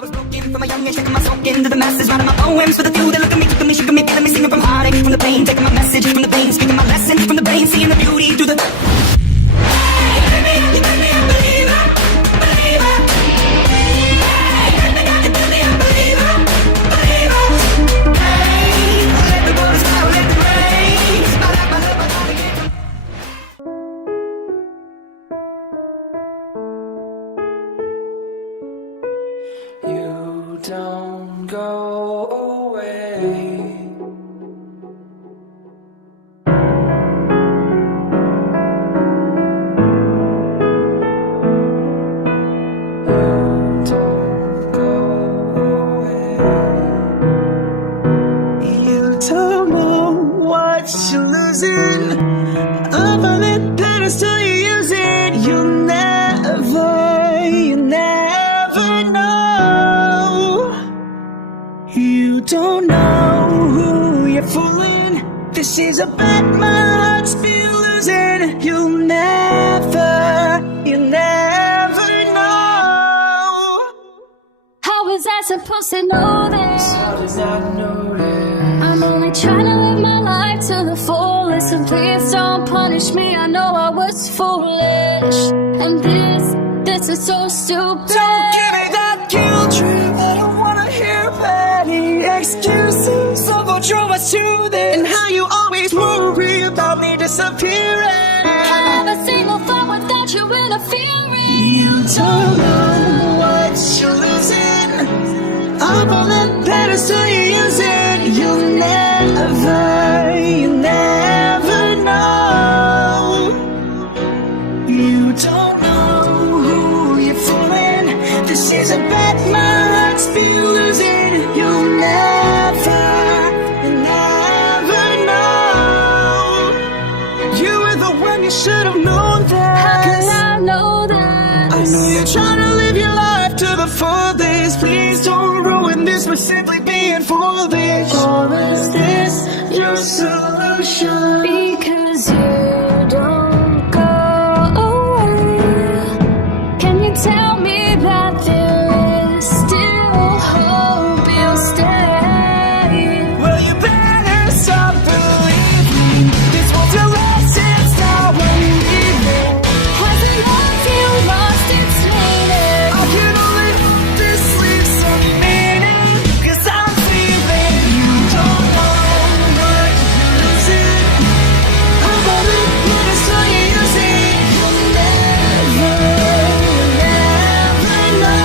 I was broken from a young age, taking my soul into the masses, writing my poems for the few that look at me, took at me, shook at me, feeling me, singing from heartache, from the pain, taking my message from the veins, speaking my lesson from the brain, seeing the beauty through the. You made me a believer, believer. Hey, you made me a believer, believer. Hey, let the waters flow, let the rain. My love again. You don't go away. You don't go away. You don't know what you're losing. Of all the pedestal you're using, you never know. You don't know who you're fooling. This is a bet my heart's been losing. You'll never know. How was I supposed to know this? How does that know this? I'm only trying to live my life to the fullest, and please don't punish me. I know I was foolish, and this is so stupid. Don't give me that guilt trip. I don't wanna hear petty excuses of what drove to this, and how you always worry about me disappearing. I have a single thought without you interfering. You don't know what you're losing. Up on that pedestal you're using. You'll never know. You don't know who you're fooling. This is a bet my heart's been losing. You'll never know. You were the one, you should have known that. How can I know that? I know you're trying to live your life to the fullest. Please don't ruin this by simply being foolish. Or is this your solution? Because you don't go away. Can you tell me that there is still hope you'll stay? Well, you better stop believing this won't last. It's now I'm leaving. Has the love you lost its meaning? I can only hope this leaves some meaning, 'cause I'm feeling you don't know what you're losing. I'm only pedestal you're using. You'll never know.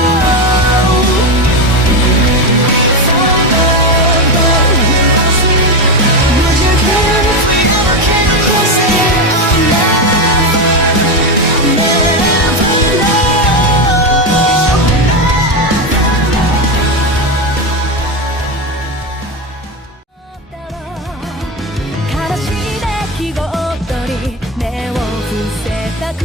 Forever lose me. Would you care if we ever came close again? I'll never know. 悲しい出来事に目を伏せたく